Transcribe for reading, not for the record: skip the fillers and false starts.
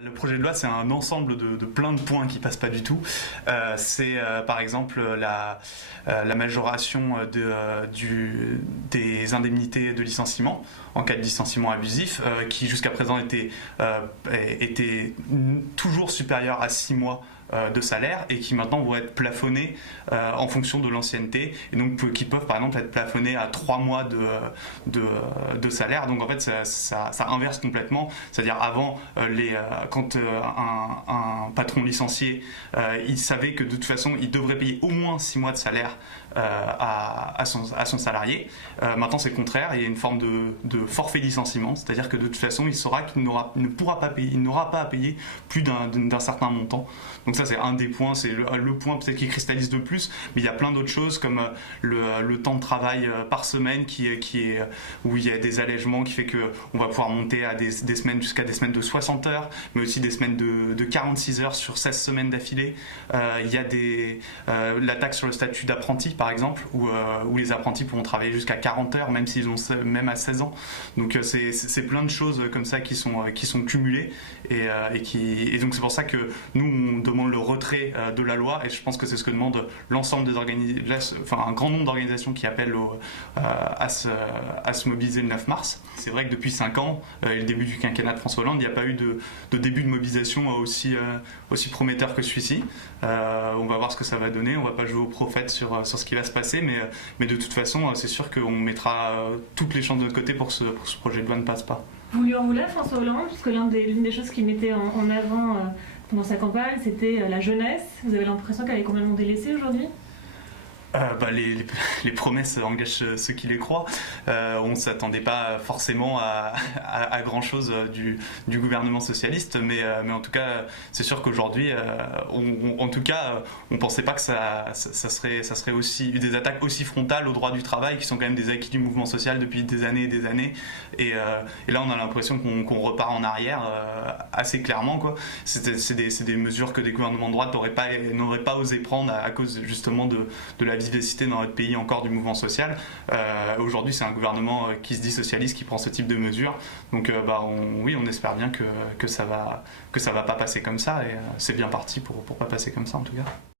Le projet de loi, c'est un ensemble de plein de points qui passent pas du tout. C'est par exemple la majoration des indemnités de licenciement en cas de licenciement abusif, qui jusqu'à présent était toujours supérieure à 6 mois de salaire et qui maintenant vont être plafonnés en fonction de l'ancienneté et donc qui peuvent par exemple être plafonnés à 3 mois de salaire. Donc en fait ça inverse complètement, c'est-à-dire avant quand un patron licencié il savait que de toute façon il devrait payer au moins 6 mois de salaire à son salarié. Maintenant c'est le contraire, il y a une forme de forfait licenciement, c'est-à-dire que de toute façon il saura qu'il n'aura pas à payer plus d'un certain montant. Donc ça c'est un des points, c'est le point peut-être qui cristallise le plus, mais il y a plein d'autres choses comme le temps de travail par semaine où il y a des allègements qui fait qu'on va pouvoir monter à des semaines jusqu'à des semaines de 60 heures, mais aussi des semaines de 46 heures sur 16 semaines d'affilée. Il y a la taxe sur le statut d'apprenti par exemple, où les apprentis pourront travailler jusqu'à 40 heures même s'ils ont même à 16 ans. Donc c'est plein de choses comme ça qui sont cumulées et donc c'est pour ça que nous on demande le retrait de la loi et je pense que c'est ce que demande l'ensemble des organisations, enfin un grand nombre d'organisations qui appellent à se mobiliser le 9 mars. C'est vrai que depuis 5 ans, et le début du quinquennat de François Hollande, il n'y a pas eu de début de mobilisation aussi prometteur que celui-ci. On va voir ce que ça va donner, on ne va pas jouer au prophète sur ce qui va se passer, mais de toute façon, c'est sûr qu'on mettra toutes les chances de notre côté pour que ce projet de loi ne passe pas. Vous lui en voulez à François Hollande, puisque l'une des choses qu'il mettait en avant pendant sa campagne, c'était la jeunesse. Vous avez l'impression qu'elle est complètement délaissée aujourd'hui ? Les promesses engagent ceux qui les croient. On ne s'attendait pas forcément à grand chose du gouvernement socialiste, mais en tout cas, c'est sûr qu'aujourd'hui, on ne pensait pas que ça serait aussi des attaques aussi frontales aux droits du travail, qui sont quand même des acquis du mouvement social depuis des années et des années. Et là, on a l'impression qu'on repart en arrière assez clairement, quoi. C'est des mesures que des gouvernements de droite n'auraient pas osé prendre à cause justement de la vivacité dans notre pays encore du mouvement social. Aujourd'hui, c'est un gouvernement qui se dit socialiste qui prend ce type de mesures. Donc, on espère bien que ça va pas passer comme ça et c'est bien parti pour pas passer comme ça en tout cas.